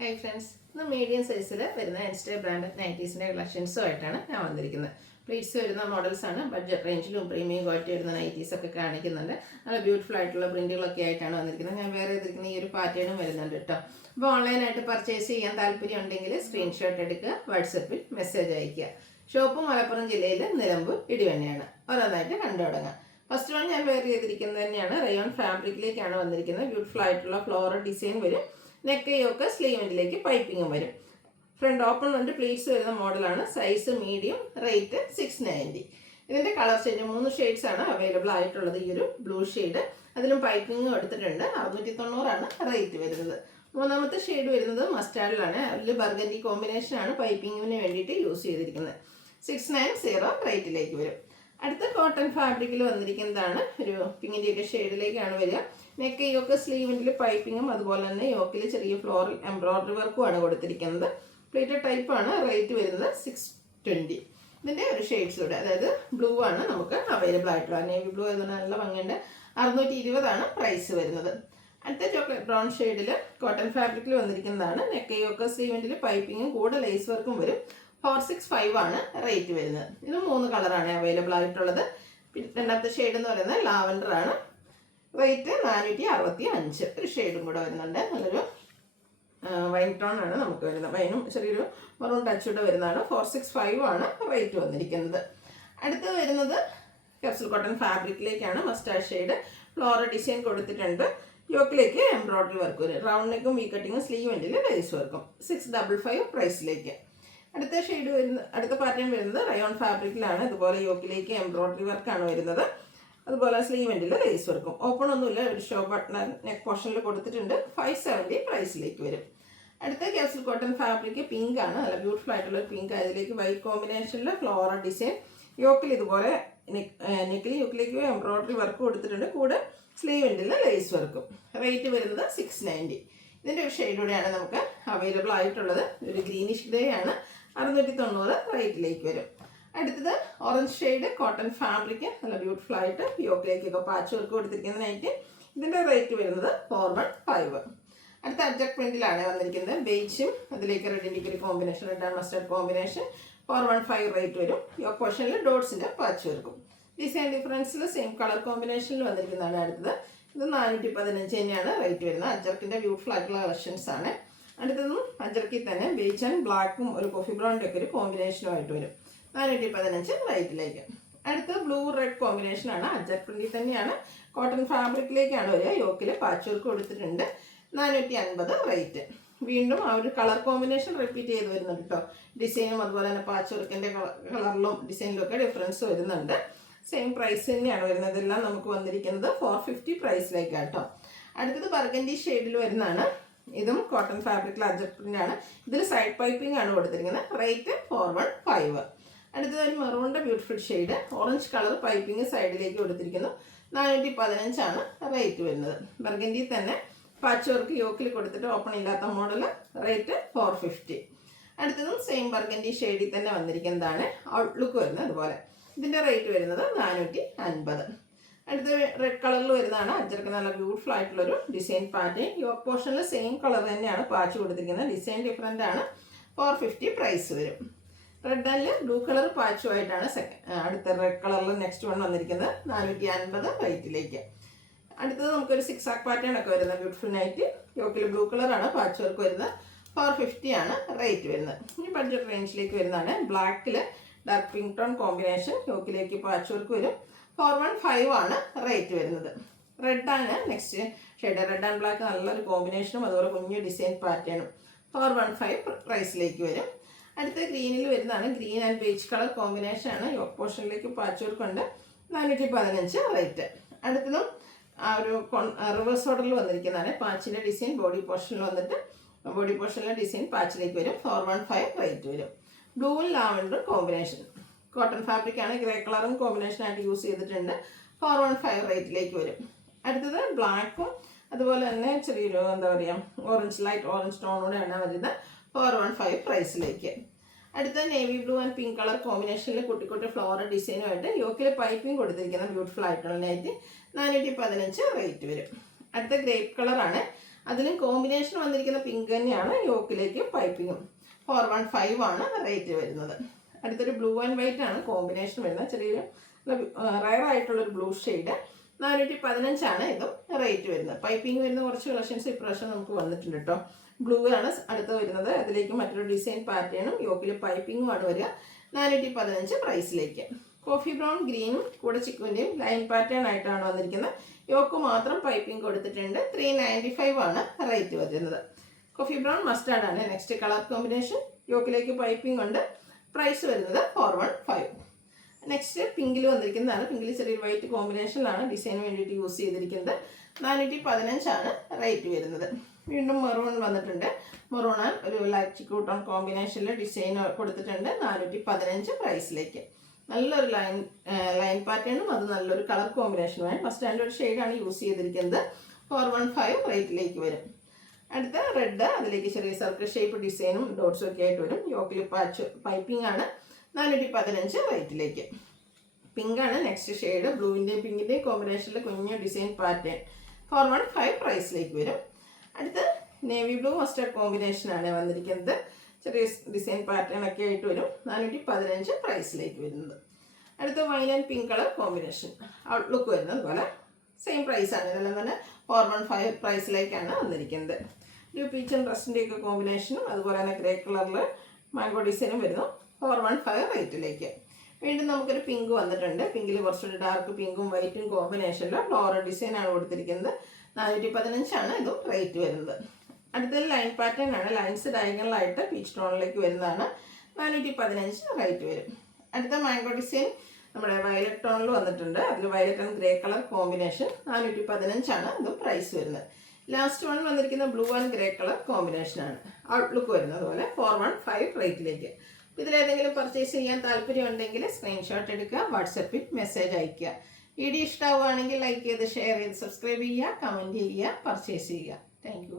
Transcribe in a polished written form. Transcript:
Hi friends, ഇന്ന് medium സൈസിൽ വരുന്ന എൻസ്റ്റേ ബ്രാൻഡ് നൈറ്റീസിൻ്റെ കളക്ഷൻസുമായിട്ടാണ് ഞാൻ വന്നിരിക്കുന്നത്. പ്ലീറ്റ്സ് വരുന്ന മോഡൽസാണ്. ബഡ്ജറ്റ് റേഞ്ചിലും പ്രീമിയം ക്വാളിറ്റി വരുന്ന നൈറ്റീസൊക്കെ കാണിക്കുന്നുണ്ട്. നല്ല ബ്യൂട്ടിഫുൾ ആയിട്ടുള്ള പ്രിൻറ്റുകളൊക്കെ ആയിട്ടാണ് വന്നിരിക്കുന്നത്. ഞാൻ വേറെ ചെയ്തിരിക്കുന്ന ഈ ഒരു പാറ്റേണും വരുന്നുണ്ട് കേട്ടോ. അപ്പോൾ ഓൺലൈനായിട്ട് പർച്ചേസ് ചെയ്യാൻ താല്പര്യം ഉണ്ടെങ്കിൽ സ്ക്രീൻഷോട്ട് എടുക്കുക, വാട്സപ്പിൽ മെസ്സേജ് അയയ്ക്കുക. ഷോപ്പ് മലപ്പുറം ജില്ലയിൽ നിലമ്പൂർ ഇടിവണ്ണയാണ്. ഓരോന്നായിട്ട് കണ്ടു തുടങ്ങാം. ഫസ്റ്റ് വൺ ഞാൻ വെയർ ചെയ്തിരിക്കുന്നത് തന്നെയാണ്. റയോൺ ഫാബ്രിക്കിലേക്കാണ് വന്നിരിക്കുന്നത്. ബ്യൂട്ടിഫുൾ ആയിട്ടുള്ള ഫ്ലോറൽ ഡിസൈൻ വരും. നെക്ക് യോക്ക് സ്ലീവെൻറ്റിലേക്ക് പൈപ്പിങ്ങും വരും. ഫ്രണ്ട് ഓപ്പൺ വന്നിട്ട് പ്ലീറ്റ്സ് വരുന്ന മോഡലാണ്. Size medium, rate 690. ഇതിൻ്റെ കളർ ഷെയ്ഡ് 3 ഷെയ്ഡ്സ് ആണ് അവൈലബിൾ ആയിട്ടുള്ളത്. ഈ ഒരു ബ്ലൂ ഷെയ്ഡ്, അതിലും പൈപ്പിങ്ങും എടുത്തിട്ടുണ്ട്. 690 റേറ്റ് വരുന്നത്. മൂന്നാമത്തെ ഷെയ്ഡ് വരുന്നത് മസ്റ്റാർഡിലാണ്. അതിൽ ബർഗൻഡി കോമ്പിനേഷനാണ് പൈപ്പിങ്ങിന് വേണ്ടിയിട്ട് യൂസ് ചെയ്തിരിക്കുന്നത്. 690 റേറ്റിലേക്ക് വരും. അടുത്ത കോട്ടൺ ഫാബ്രിക്കിൽ വന്നിരിക്കുന്നതാണ്. ഒരു പിങ്കിൻ്റെയൊക്കെ ഷെയ്ഡിലേക്കാണ് വരിക. നെക്ക് യോക്ക് സ്ലീവിൻ്റെ പൈപ്പിങ്ങും അതുപോലെ തന്നെ യോക്കിൽ ചെറിയ ഫ്ലോറൽ എംബ്രോയ്ഡറി വർക്കുമാണ് കൊടുത്തിരിക്കുന്നത്. പ്ലേറ്റഡ് ടൈപ്പാണ്. റേറ്റ് വരുന്നത് 620. ഇതിൻ്റെ ഒരു ഷെയ്ഡ്സ് കൂടെ, അതായത് ബ്ലൂ ആണ് നമുക്ക് അവൈലബിൾ ആയിട്ടുള്ളത്. നേവി ബ്ലൂ ആയതുകൊണ്ട് നല്ല ഭംഗിയുണ്ട്. 620 പ്രൈസ് വരുന്നത്. അടുത്ത ചോക്ലേറ്റ് ബ്രൗൺ ഷെയ്ഡിൽ കോട്ടൺ ഫാബ്രിക്കിൽ വന്നിരിക്കുന്നതാണ്. നെക്ക് യോക്ക് സ്ലീവിൻ്റെ പൈപ്പിങ്ങും കൂടെ ലേസ് വർക്കും വരും. 465 റേറ്റ് വരുന്നത്. ഇത് 3 കളറാണ് അവൈലബിൾ ആയിട്ടുള്ളത്. രണ്ടാമത്തെ ഷെയ്ഡ് എന്ന് പറയുന്നത് ലാവൻഡർ ആണ്. റേറ്റ് 465. ഒരു ഷെയ്ഡും കൂടെ വരുന്നുണ്ട്. നല്ലൊരു വൈൻ ടോൺ ആണ് നമുക്ക് വരുന്നത്. വൈനും ചെറിയൊരു മറൂൺ ടച്ചൂടെ വരുന്നതാണ്. 465 റേറ്റ് വന്നിരിക്കുന്നത്. അടുത്ത് വരുന്നത് ക്യാപ്സൽ കോട്ടൺ ഫാബ്രിക്കിലേക്കാണ്. Mustard shade. ഫ്ലോറൽ ഡിസൈൻ കൊടുത്തിട്ടുണ്ട്. യോക്കിലേക്ക് എംബ്രോയ്ഡറി വർക്ക് വരും. റൗണ്ട് നെക്കും വി കട്ടിങ്ങും സ്ലീവെൻറ്റിൽ ലേസ് വർക്കും. 655 പ്രൈസിലേക്ക്. അടുത്ത ഷെയ്ഡ് വരുന്ന അടുത്ത പാറ്റേൺ വരുന്നത് റയോൺ ഫാബ്രിക്കിലാണ്. ഇതുപോലെ യോക്കിലേക്ക് എംബ്രോയ്ഡറി വർക്കാണ് വരുന്നത്. അതുപോലെ സ്ലീവെൻറ്റിൽ ലേസ് വർക്കും. ഓപ്പൺ ഒന്നുമില്ല. ഒരു ഷോ ബട്ടൺ നെക്ക് പോർഷനിൽ കൊടുത്തിട്ടുണ്ട്. 570 പ്രൈസിലേക്ക് വരും. അടുത്ത ക്യാപ്സൽ കോട്ടൺ ഫാബ്രിക് പിങ്ക് ആണ്. നല്ല ബ്യൂട്ടിഫുൾ ആയിട്ടുള്ള പിങ്ക്. അതിലേക്ക് വൈറ്റ് കോമ്പിനേഷനിൽ ഫ്ലോറൽ ഡിസൈൻ. യോക്കിൽ ഇതുപോലെ നെക്കിൽ യോക്കിലേക്ക് എംബ്രോയ്ഡറി വർക്ക് കൊടുത്തിട്ടുണ്ട്. കൂടെ സ്ലീവെൻറ്റിൽ ലേസ് വർക്കും. റേറ്റ് വരുന്നത് 690. ഇതിൻ്റെ ഒരു ഷെയ്ഡൂടെയാണ് നമുക്ക് അവൈലബിൾ ആയിട്ടുള്ളത്. ഒരു ഗ്രീനിഷ് ഗ്രേ ആണ്. 690 റേറ്റിലേക്ക് വരും. അടുത്തത് ഓറഞ്ച് ഷെയ്ഡ് കോട്ടൺ ഫാബ്രിക്. നല്ല ബ്യൂട്ടിഫുൾ ആയിട്ട് യോക്കിലേക്കൊക്കെ പാച്ച് വർക്ക് കൊടുത്തിരിക്കുന്നതിനായിട്ട് ഇതിൻ്റെ റേറ്റ് വരുന്നത് 415. അടുത്ത അബ്ജക്ട് പ്രിന്റിലാണ് വന്നിരിക്കുന്നത്. ബേജും അതിലേക്ക് റെഡിൻ്റെ ഒരു combination, red and mustard combination. 415 rate വരും. യോക്ക് പോർഷനിൽ ഡോട്ട്സിൻ്റെ പാച്ച് വർക്കും. ഡിസൈൻ ഡിഫറൻസിൽ സെയിം കളർ കോമ്പിനേഷനിൽ വന്നിരിക്കുന്നതാണ്. അടുത്തത് ഇത് 415 തന്നെയാണ് റേറ്റ് വരുന്നത്. അജർക്കിൻ്റെ ബ്യൂട്ടിഫുൾ ആയിട്ടുള്ള കളക്ഷൻസ് ആണ്. അടുത്തതും അജർക്കിൽ തന്നെ ബേജ് ആൻഡ് ബ്ലാക്കും ഒരു കോഫി ബ്രൗണിൻ്റെ ഒക്കെ ഒരു കോമ്പിനേഷനുമായിട്ട് വരും. 415 റേറ്റിലേക്ക്. അടുത്ത ബ്ലൂ റെഡ് കോമ്പിനേഷനാണ്. അജർക്ക് പ്രിന്റിൽ തന്നെയാണ്. കോട്ടൺ ഫാബ്രിക്കിലേക്കാണ് വരിക. യോക്കിൽ പാച്ച് വർക്ക് കൊടുത്തിട്ടുണ്ട്. 450 റേറ്റ്. വീണ്ടും ആ ഒരു കളർ കോമ്പിനേഷൻ റിപ്പീറ്റ് ചെയ്ത് വരുന്നുണ്ട് കേട്ടോ. ഡിസൈനും അതുപോലെ തന്നെ പാച്ച് വർക്കിൻ്റെ കളറിലും ഡിസൈനിലും ഒക്കെ ഡിഫറൻസ് വരുന്നുണ്ട്. സെയിം പ്രൈസ് തന്നെയാണ് വരുന്നത്. ഇതെല്ലാം നമുക്ക് വന്നിരിക്കുന്നത് 450 പ്രൈസിലേക്കാണ് കേട്ടോ. അടുത്തത് ബർഗൻഡി ഷെയ്ഡിൽ വരുന്നതാണ്. ഇതും കോട്ടൺ ഫാബ്രിക്കിൽ അജർക്ക് പ്രിൻ്റാണ്. ഇതിൽ സൈഡ് പൈപ്പിംഗ് ആണ് കൊടുത്തിരിക്കുന്നത്. റേറ്റ് 415. അടുത്തത് ഒരു മെറൂണിൻ്റെ beautiful shade. Orange colour piping സൈഡിലേക്ക് കൊടുത്തിരിക്കുന്നു. 415 റേറ്റ് വരുന്നത്. ബർഗൻഡി തന്നെ പാച്ച് വർക്ക് യോക്കിൽ കൊടുത്തിട്ട് ഓപ്പൺ ഇല്ലാത്ത മോഡൽ. റേറ്റ് 450. അടുത്തതും സെയിം ബർഗൻഡി ഷെയ്ഡിൽ തന്നെ വന്നിരിക്കുന്നതാണ്. ഔട്ട്ലുക്ക് വരുന്നത് അതുപോലെ. ഇതിൻ്റെ റേറ്റ് വരുന്നത് 450. അടുത്ത റെഡ് കളറിൽ വരുന്നതാണ്. അജർക്ക് നല്ല ബ്യൂട്ടിഫുൾ ആയിട്ടുള്ളൊരു ഡിസൈൻ പാറ്റേൺ. യോക്ക് പോർഷനിൽ സെയിം കളർ തന്നെയാണ് പാച്ച് കൊടുത്തിരിക്കുന്നത്. ഡിസൈൻ ഡിഫറൻ്റ് ആണ്. 450 പ്രൈസ് വരും. റെഡ് ആൻഡ് ബ്ലൂ കളർ പാച്ചുമായിട്ടാണ് അടുത്ത റെഡ് കളറിൽ നെക്സ്റ്റ് വൺ വന്നിരിക്കുന്നത്. 450 റേറ്റിലേക്ക്. അടുത്തത് നമുക്കൊരു 6 ആക്ക് പാറ്റേൺ ഒക്കെ വരുന്നത്. Beautiful night. യോക്കിൽ ബ്ലൂ കളറാണ് പാച്ച് വർക്ക് വരുന്നത്. 450 റേറ്റ് വരുന്നത്. ഈ ബഡ്ജറ്റ് റേഞ്ചിലേക്ക് വരുന്നതാണ്. ബ്ലാക്കിൽ ഡാർക്ക് പിങ്ക് ടോൺ കോമ്പിനേഷൻ. യോക്കിലേക്ക് പാച്ച് വർക്ക് വരും. 415 റേറ്റ് വരുന്നത്. റെഡ് ആണ് next shade. Red and black നല്ലൊരു കോമ്പിനേഷനും അതുപോലെ കുഞ്ഞു ഡിസൈൻ പാറ്റേണും. 415 പ്രൈസിലേക്ക് വരും. അടുത്ത ഗ്രീനിൽ വരുന്നതാണ്. ഗ്രീൻ ആൻഡ് ബേജ് കളർ കോമ്പിനേഷനാണ്. യോക്ക് പോർഷനിലേക്ക് പാച്ച് വർക്ക് ഉണ്ട്. 415 റേറ്റ്. അടുത്തതും ആ ഒരു റിവേഴ്സ് ഓർഡറിൽ വന്നിരിക്കുന്നതാണ്. പാച്ചിൻ്റെ ഡിസൈൻ ബോഡി പോർഷനിൽ വന്നിട്ട് ബോഡി പോർഷനിലെ ഡിസൈൻ പാച്ചിലേക്ക് വരും. 415 റേറ്റ് വരും. Blue lavender combination. കോട്ടൺ ഫാബ്രിക്കാണ്. ഗ്രേ കളറും കോമ്പിനേഷനായിട്ട് യൂസ് ചെയ്തിട്ടുണ്ട്. 415 റേറ്റിലേക്ക് വരും. അടുത്തത് ബ്ലാക്കും അതുപോലെ തന്നെ ചെറിയൊരു എന്താ പറയുക ഓറഞ്ച് ലൈറ്റ് ഓറഞ്ച് ടോണോടെയാണ് വരുന്നത്. 415 പ്രൈസിലേക്ക്. അടുത്ത navy blue and pink colour കോമ്പിനേഷനിൽ കുട്ടി ഫ്ലോറൽ ഡിസൈനുമായിട്ട് യോക്കിൽ പൈപ്പിംഗ് കൊടുത്തിരിക്കുന്ന ബ്യൂട്ടിഫുൾ ആയിട്ടുള്ള നൈറ്റ്. 415 റേറ്റ് വരും. അടുത്ത ഗ്രേപ്പ് കളറാണ്. അതിലും കോമ്പിനേഷൻ വന്നിരിക്കുന്ന പിങ്ക് തന്നെയാണ് യോക്കിലേക്ക് പൈപ്പിങ്ങും. 415 ആണ് റേറ്റ് വരുന്നത്. അടുത്തൊരു ബ്ലൂ ആൻഡ് വൈറ്റ് ആണ് കോമ്പിനേഷൻ വരുന്നത്. ചെറിയൊരു റയർ ആയിട്ടുള്ളൊരു ബ്ലൂ ഷെയ്ഡ്. 415 ആണ് ഇതും റേറ്റ് വരുന്നത്. പൈപ്പിംഗ് വരുന്ന കുറച്ച് കളക്ഷൻസ് ഇപ്രാവശ്യം നമുക്ക് വന്നിട്ടുണ്ട് കേട്ടോ. ബ്ലൂ ആണ് അടുത്ത് വരുന്നത്. അതിലേക്ക് മറ്റൊരു ഡിസൈൻ പാറ്റേണും യോക്കിൽ പൈപ്പിങ്ങുമാണ് വരിക. 415 പ്രൈസിലേക്ക്. കോഫി ബ്രൗൺ ഗ്രീനും കൂടെ ചിക്കുവിൻ്റെയും ലൈൻ പാറ്റേൺ ആയിട്ടാണ് വന്നിരിക്കുന്നത്. യോക്ക് മാത്രം പൈപ്പിംഗ് കൊടുത്തിട്ടുണ്ട്. 395 ആണ് റേറ്റ് വരുന്നത്. കോഫി ബ്രൗൺ മസ്റ്റാർഡ് ആണ് നെക്സ്റ്റ് കളർ കോമ്പിനേഷൻ. യോക്കിലേക്ക് പൈപ്പിംഗ് ഉണ്ട്. പ്രൈസ് വരുന്നത് 415. നെക്സ്റ്റ് പിങ്കിൽ വന്നിരിക്കുന്നതാണ്. പിങ്കിൽ ചെറിയൊരു വൈറ്റ് കോമ്പിനേഷനിലാണ് ഡിസൈന് വേണ്ടിയിട്ട് യൂസ് ചെയ്തിരിക്കുന്നത്. 415 ആണ് റേറ്റ് വരുന്നത്. വീണ്ടും മെറൂൺ വന്നിട്ടുണ്ട്. മെറൂൺ ഒരു ലൈറ്റ് ചിക്കൂട്ടൺ കോമ്പിനേഷനിൽ ഡിസൈൻ കൊടുത്തിട്ടുണ്ട്. 415 പ്രൈസിലേക്ക്. നല്ലൊരു ലൈൻ പാറ്റേണും അത് നല്ലൊരു കളർ കോമ്പിനേഷനുമാണ്. ഫസ്റ്റ് ആൻഡ് ഒരു ഷെയ്ഡാണ് യൂസ് ചെയ്തിരിക്കുന്നത്. 415 റേറ്റിലേക്ക് വരും. അടുത്ത റെഡ്, അതിലേക്ക് ചെറിയ സർക്കിൾ ഷേപ്പ് ഡിസൈനും ഡോട്ട്സും ഒക്കെ ആയിട്ട് വരും. യോക്കിൽ പാച്ച് പൈപ്പിംഗ് ആണ്. 415 റേറ്റിലേക്ക്. പിങ്ക് ആണ് നെക്സ്റ്റ് ഷെയ്ഡ്. ബ്ലൂവിൻ്റെയും പിങ്കിൻ്റെയും കോമ്പിനേഷനിൽ കുഞ്ഞു ഡിസൈൻ പാറ്റേൺ. 415 പ്രൈസിലേക്ക് വരും. അടുത്ത് നേവി ബ്ലൂ മസ്റ്റർഡ് കോമ്പിനേഷനാണ് വന്നിരിക്കുന്നത്. ചെറിയ ഡിസൈൻ പാറ്റേൺ ഒക്കെ ആയിട്ട് വരും. 415 പ്രൈസിലേക്ക് വരുന്നത്. അടുത്ത wine and pink colour combination outlook വരുന്നത് പോലെ സെയിം പ്രൈസാണ്. ഇതെല്ലാം തന്നെ 415 പ്രൈസിലേക്കാണ് വന്നിരിക്കുന്നത്. ഒരു പീച്ച് ആൻഡ് റസ്റ്റിൻ്റെ ഒക്കെ കോമ്പിനേഷനും അതുപോലെ തന്നെ ഗ്രേ കളറിൽ മാംഗോ ഡിസൈനും വരുന്നു. 415 റേറ്റിലേക്ക്. വീണ്ടും നമുക്കൊരു പിങ്ക് വന്നിട്ടുണ്ട്. പിങ്കിൽ കുറച്ചൊരു ഡാർക്ക് പിങ്കും വൈറ്റും കോമ്പിനേഷനിൽ ഫ്ലോറൽ ഡിസൈനാണ് കൊടുത്തിരിക്കുന്നത്. 415 ആണ് ഇതും റേറ്റ് വരുന്നത്. അടുത്തത് ലൈൻ പാറ്റേൺ ആണ്. ലൈൻസ് ഡയഗണലായിട്ട് പീച്ച് ടോണിലേക്ക് വരുന്നതാണ്. 415 റേറ്റ് വരും. അടുത്ത മാംഗോ ഡിസൈൻ നമ്മുടെ വയലറ്റ് ടോണിൽ വന്നിട്ടുണ്ട്. അതിൽ violet and grey colour combination. 415 ആണ് ഇതും പ്രൈസ് വരുന്നത്. ലാസ്റ്റ് വൺ വന്നിരിക്കുന്ന ബ്ലൂ ആൻഡ് ഗ്രേ കളർ കോമ്പിനേഷനാണ്. ഔട്ട്ലുക്ക് വരുന്നത് പോലെ 415 റേറ്റിലേക്ക്. ഇതിലേതെങ്കിലും പർച്ചേസ് ചെയ്യാൻ താല്പര്യമുണ്ടെങ്കിൽ സ്ക്രീൻഷോട്ട് എടുക്കുക, വാട്സപ്പിൽ മെസ്സേജ് അയയ്ക്കുക. വീഡിയോ ഇഷ്ടമാവുകയാണെങ്കിൽ ലൈക്ക് ചെയ്ത് ഷെയർ ചെയ്ത് സബ്സ്ക്രൈബ് ചെയ്യുക, കമൻറ്റ് ചെയ്യുക, പർച്ചേസ് ചെയ്യുക. താങ്ക്